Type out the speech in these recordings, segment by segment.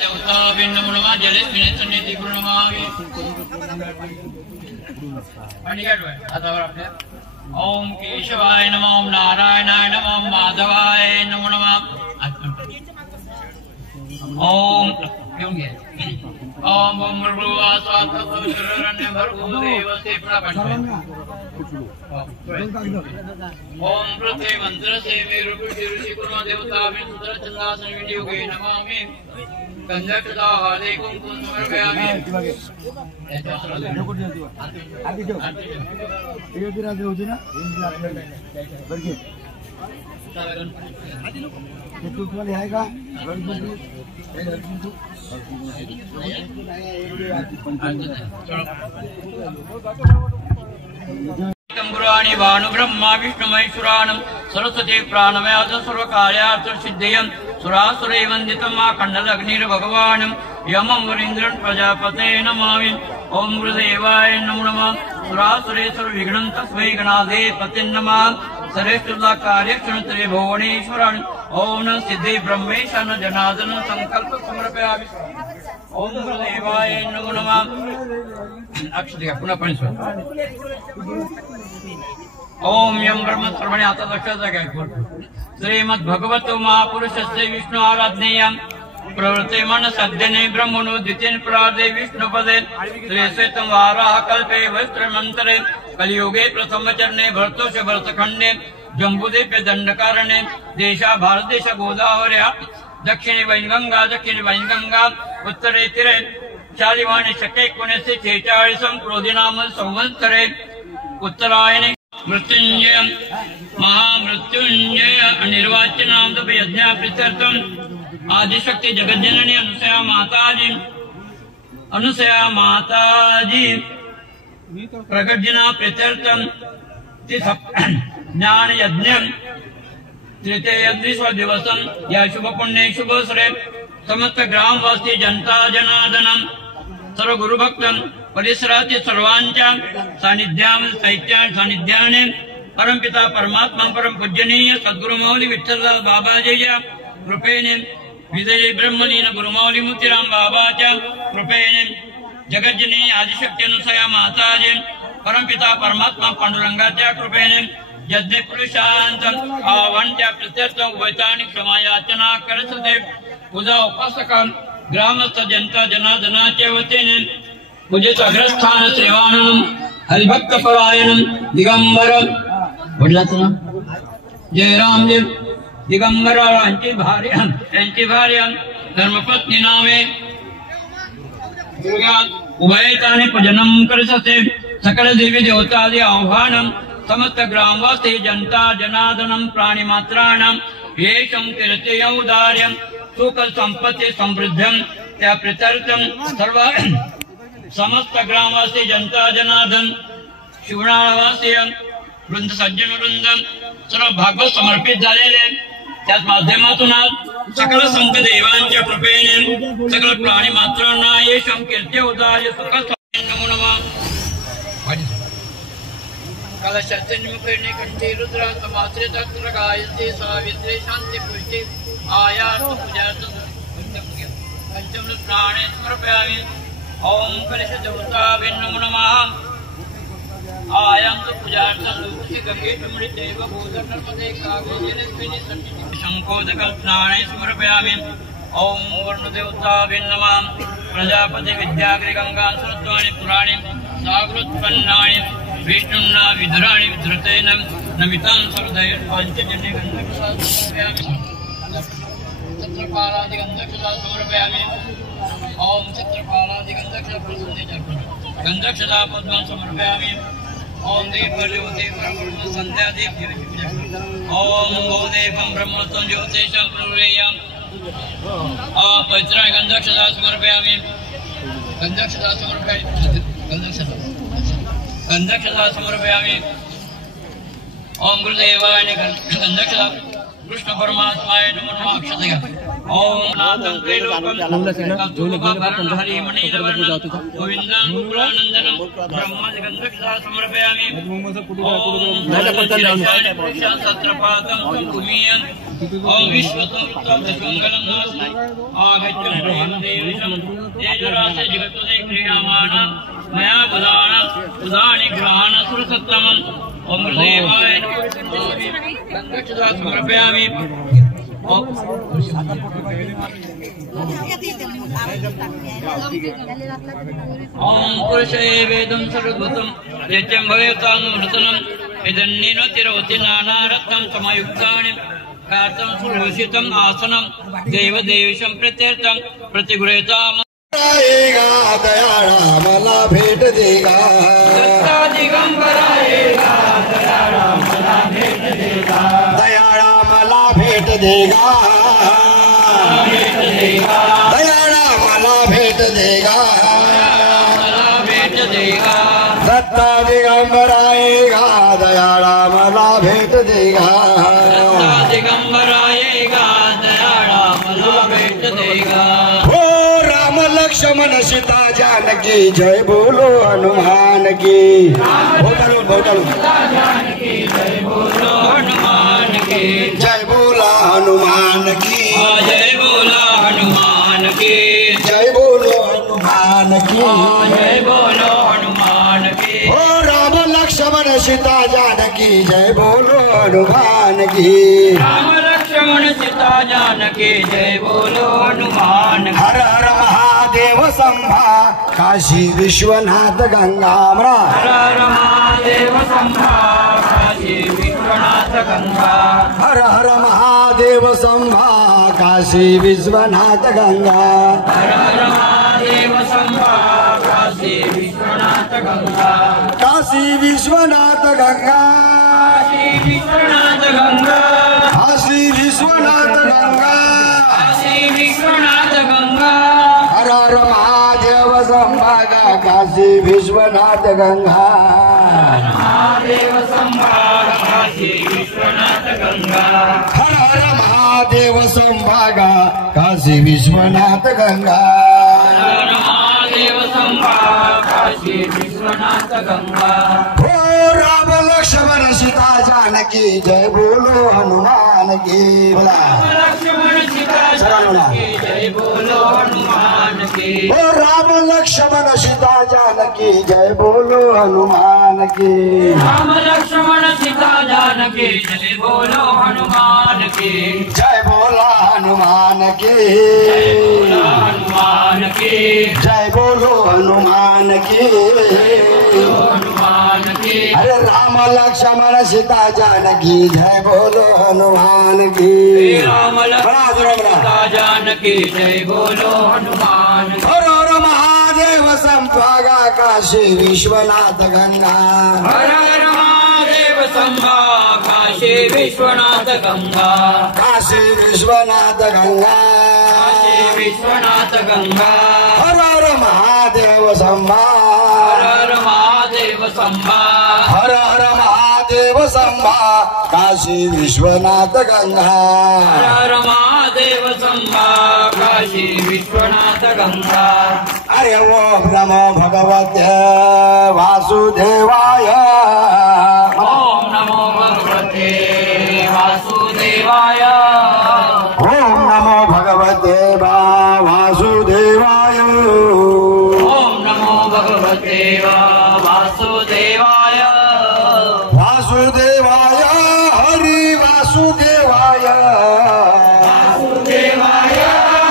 देवता भिन्न मुनमा जले स्नेह गुणमागे आता आपल्या ओम केशवाय नमः ओम नारायणाय नमः ओम माधवाय नमो नमः ओम घेऊन घ्या ओम मृगवासात्मरण्य भर्गो देवसे ओम पृथ्वी मंत्र से मेरु ऋषि कुर्म देवता में सुंदर चंद्रासन विनियोगे नमामि गंधकदा हाले कुंकुम समर्पयामि होती ना तुम्हाला आहे का तंबुराणि भानु ब्रह्मा विष्णु महेश्वराणं सरस्वती प्राणमयाद सर्वकार्यार्थ सिद्धयं सुरासुरै वन्दितं आखण्डलग्निर्भगवानं यमं वरीन्द्रं प्रजापते नमामि ओम गुरुदेवाय नमो नमः सुरासुरेश्वर विघ्नं तस्मै गणाधिपते नमः श्रेष्ठता कार्यक्षण त्रिभुवनेश्वरं ओम न सिद्धि ब्रह्मेशन जनार्दन संकल्प समर्पयामि ओम गुरुदेवाय नमो नमः अक्षते पुन्हा पण ओम यम ब्रह्म सर्वणे आता लक्षात घ्या श्रीमद् भगवतो महापुरुषस्य विष्णु आराधनेयं प्रवृत्ते मन सद्यने ब्रह्मणो द्वितीय प्रार्धे विष्णुपदे श्री श्वेतं वाराह कल्पे वस्त्रमंतरे कलियुगे प्रथम चरणे भरतोष भरतखंडे जम्बुद्वीपे दंडकारणे देशा भारत देश गोदावर्या दक्षिणे वैनगंगा उत्तरे तिरे शालिवाणी शके 1946 क्रोधिनाम संवत्सरे उत्तरायणे मृत्युंजय महामृत्युंजय निर्वाचनाम यज्ञा प्रीत्यर्थम आदिशक्ति जगज्जननी अनुसया माताजी प्रगटजना प्रीत्यर्थम ज्ञान यज्ञ तृतीय दिवसम या शुभ पुण्य शुभसरे समस्त ग्रामवासी जनता जनार्दनम सर्व गुरुभक्तम परिसरातील सर्वांच्या सानिध्याने परमपिता परमात्मा परम पूजनीय सद्गुरु मौली विठ्ठलदास बाबाजीच्या कृपेने विजयी ब्रह्मलीन गुरुमौली मोतीराम बाबाच्या कृपेने जगज्जनी आदिशक्ती अनुसया माताजी परमपिता परमात्मा पांडुरंगाच्या कृपेने यज्ञ पुरुषांत आव्हानच्या प्रत्यर्थ वैतानिक क्षमायाचना करत पूजा उपासक ग्रामस्थ जनता जनार्दनाच्या वतीने पूजेचं अग्रस्थान सेवानम हरिभक्त परायणम दिगंबर वडिलाचं नाव जयरामदेव दिगंबर यांची भार्या धर्मपत्नी नावे उभयताने पूजनम करत असे सकल देवी देवतादि आह्वानम समस्त ग्रामवासी जनता जनार्दनम प्राणिमात्राणाम येषं कीर्तेय उदार्यं सुख संपत्ति समृद्धं त्या प्रीत्यर्थं सर्व समस्त ग्रामवासी जनता जनार्दन शिवणावासी वृंद सज्जन वृंद सर्व भागवत समर्पित झालेले त्याच माध्यमातून सकल संत देवांच्या कृपेने सकल प्राणी मात्रांना येषं कीर्त्य उदार्य सुख नमो नमः कलशर्चन्मुखेने कंठे रुद्रा समाश्रित तत्र गायन्ते सावित्रे शांति पुष्टि आयात पूजार्थ पंचम प्राणे समर्पयामि ओम कलशदेवताभ्ये नमो नमः आयाम पूजार्थ दूषि गंगे चुमड़ी देव भूत नर्मदे कावेरी शंकोदक प्राणे समर्पयामि ओम वर्णदेवताभ्ये नमः प्रजापति विद्याग्रे गंगा सुरत्वाणि पुराणि सागरोत्पन्नानि विष्णुना विधराणि विधृतेन नमितां सर्वदय पंचजन्य गंधकसा समर्पयामि छत्रपालादि गंधकसा समर्पयामि ओम छत्रपालादि गंधकसा गंधकसा पद्मं समर्पयामि ओम दीपज्योति ब्रह्म संध्या दीप ओम गोदेवं ब्रह्मत्वं ज्योतिषं प्रवेयम् पवित्र गंधकसा समर्पयामि गंधकसा समर्पयामि गंधकसा समर्पयामि ओम गुरुदेवाय गंधकसा कृष्ण परमात्माय नमो नमः अक्षते ओम नाथं त्रैलोक्यं हरिमणिधवनं गोविन्दं गोकुलानन्दनं ब्रह्मगन्धक्षसा समर्पयामि। ओम सत्रपातं संकुमीयं ओम विश्वतोत्तम मंगलं आगच्छन् देवं तेजरासे जगत्ते क्रियामाणं मया उदानि ग्रहाण सुरसत्तमं ओम देवाय गन्धक्षसा समर्पयामि। ओम पुरुषे वेदं सर्वभूतं नित्यं भवेतानुनतनं इदन्नेन तिरोति नानारत्नं समयुक्तानि कार्तं सुरक्षितम् आसनं देवदेवशं प्रत्यर्थं प्रतिगृहीताम् दयाळा मला भेट देगा दत्ता दिगंबराएगा दयाळा मला भेट देगा दयाळा मला भेट देगा दयाळा मला भेट देगा मला भेट देगा दत्ता दिगंबराएगा दयाळा मला भेट देगा दत्ता दिगंबराएगा दयाळा मला भेट देगा। हो राम लक्ष्मण सीता जानकी जय बोलो हनुमान की बोलो जय बोलो हनुमान की जय बोला हनुमान की जय बोला हनुमान की जय बोलो हनुमान की जय बोलो हनुमान की हो राम लक्ष्मण सीता जानकी जय बोलो हनुमान की राम लक्ष्मण सीता जानकी जय बोलो हनुमान हर हर महादेव संभा काशी विश्वनाथ गंगा हर हर महादेव संभा काशी विश्वनाथ गंगा हर हर महादेव संभा काशी विश्वनाथ गंगा हर हर महादेव संभा काशी विश्वनाथ गंगा काशी विश्वनाथ गंगा काशी विश्वनाथ गंगा काशी विश्वनाथ गंगा काशी विश्वनाथ गंगा हर हर महादेव संभागा काशी विश्वनाथ गंगा महादेव संभा काशी विश्वनाथ गंगा हर हर महादेव संभागा काशी विश्वनाथ गंगा हर महादेव संभा काशी विश्वनाथ गंगा हो राम लक्ष्मण सीता जानकी जय बोलो हनुमान की बोला लक्ष्मण सीता जानकी जय बोलो हनुमान की हो राम लक्ष्मण सीता जानकी जय बोलो हनुमान की राम लक्ष्मण सीता जानकी जय बोलो हनुमान की जय बोला हनुमान की हनुमान की जय बोलो हनुमान की हनुमान की अरे राम लक्ष्मण सीता जानकी जय बोलो हनुमान की राम लक्ष्मण सीता जानकी जय बोलो हनुमान की हर हर महादेव संभागा काशी विश्वनाथ गंगा हर हर महादेव संभा काशी विश्वनाथ गंगा काशी विश्वनाथ गंगा काशी विश्वनाथ गंगा हर हर महादेव संभा हर हर महादेव संभा हर हर महादेव संभा काशी विश्वनाथ गंगा हर हर महादेव संभा काशी विश्वनाथ गंगा अरे ओम नमो भगवते वासुदेवाय ओम नमो भगवते वासुदेवाय ओम नमो भगवते वासुदेवाय ओम नमो भगवते वासुदेवाय वासुदेवाय हरि वासुदेवाय वासुदेवाय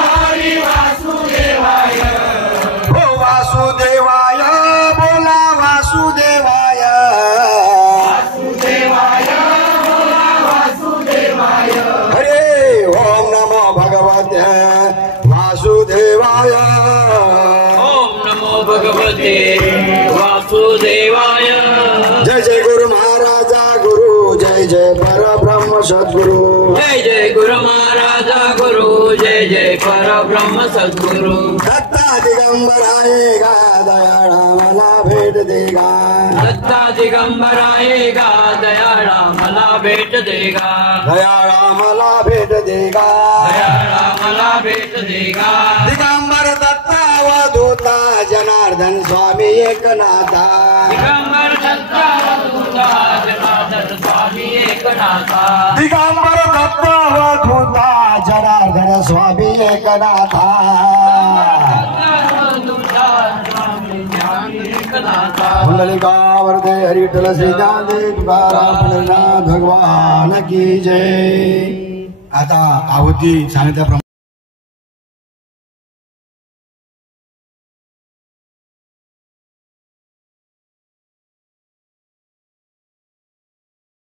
हरि वासुदेवाय ओ वासुदेवाय बोला वासुदेवाय वासुदेवाय वासुदेवाय हरे ओम नमो भगवते वासुदेवाय ओम नमो भगवते वासुदेवाय जय जय गुरु महाराजा गुरु जय जय पर ब्रह्म सद्गुरु जय जय गुरु महाराजा गुरु जय जय पर ब्रह्म सद्गुरु दत्ता दिगंबर आएगा दयाळा मला भेट देगा दत्ता दिगंबर आएगा दयाळा मला भेट देगा दयाळा मला भेट देगा दयाळा मला देगा दिगंबर दत्ता अवधूता जनार्दन स्वामी एकनाथा दिगंबर दत्ता अवधूता जनार्दन स्वामी एकनाथा दिगंबर दत्ता अवधूता जनार्दन स्वामी एकनाथा पुंडलिकावरदे हरि विठ्ठल श्री ज्ञानदेव तुकाराम पंढरीनाथ भगवान की जय. आता आहुती सांगितल्याप्रमाणे